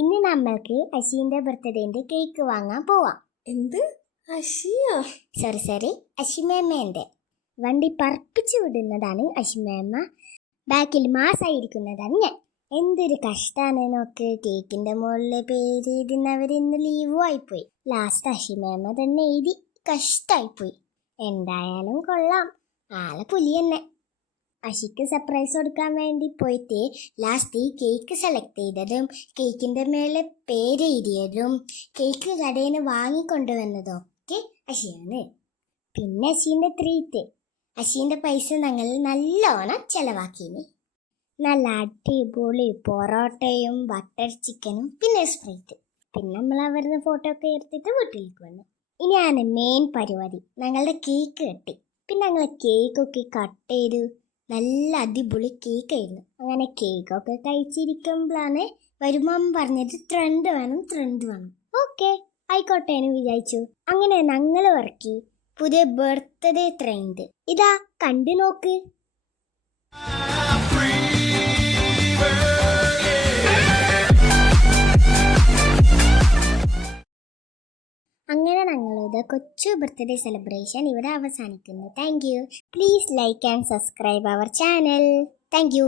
ഇന്ന് നമ്മൾക്ക് അശീന്റെ ബർത്ത്ഡേന്റെ കേക്ക് വാങ്ങാൻ പോവാം. എന്ത് അശിയാ? സോറി അശിമേമ്മേന്റെ വണ്ടി പറപ്പിച്ചു വിടുന്നതാണ് അശിമേമ്മ, ബാക്കിൽ മാസായിരിക്കുന്നതാണ് ഞാൻ. എന്തൊരു കഷ്ടാണ് നോക്ക്. കേക്കിന്റെ മുകളിൽ പേര് എഴുതുന്നവർ ഇന്ന് ലീവും ആയിപ്പോയി. ലാസ്റ്റ് അശിമേമ്മ തന്നെ എഴുതി. കഷ്ടായിപ്പോയി. എന്തായാലും കൊള്ളാം, ആളെ പുലി തന്നെ. അശിക്ക് സർപ്രൈസ് കൊടുക്കാൻ വേണ്ടി പോയിട്ട് ലാസ്റ്റ് കേക്ക് സെലക്ട് ചെയ്തതും കേക്കിൻ്റെ മേലെ പേര് എഴുതിയതും കേക്ക് കടയിൽ നിന്ന് വാങ്ങിക്കൊണ്ടുവന്നതൊക്കെ അശിയാണ്. പിന്നെ അശീൻ്റെ ട്രീറ്റ്, അശീൻ്റെ പൈസ ഞങ്ങൾ നല്ലോണം ചെലവാക്കിന്. നല്ല അടിപൊളി പൊറോട്ടയും ബട്ടർ ചിക്കനും പിന്നെ സ്പ്രൈറ്റ്. പിന്നെ നമ്മൾ അവരുടെ ഫോട്ടോ ഒക്കെ എടുത്തിട്ട് വീട്ടിലേക്ക് വന്നു. ഇനിയാണ് മെയിൻ പരിപാടി, ഞങ്ങളുടെ കേക്ക് കട്ടി. പിന്നെ ഞങ്ങൾ കേക്കൊക്കെ കട്ട് ചെയ്തു. നല്ല അടിപൊളി കേക്കായിരുന്നു. അങ്ങനെ കേക്കൊക്കെ കഴിച്ചിരിക്കുമ്പോഴാണ് വരുമ്പം പറഞ്ഞത് ട്രെൻഡ് വേണം. ഓക്കെ ആയിക്കോട്ടെ എന്ന് വിചാരിച്ചു. അങ്ങനെ ഞങ്ങൾ ഇറക്കി പുതിയ ബർത്ത്ഡേ ട്രെൻഡ്. ഇതാ കണ്ടു നോക്ക്. അങ്ങനെ ഞങ്ങളുടെ കൊച്ചു ബർത്ത്ഡേ സെലിബ്രേഷൻ ഇവിടെ അവസാനിക്കുന്നു. Thank you. Please like and subscribe our channel. Thank U.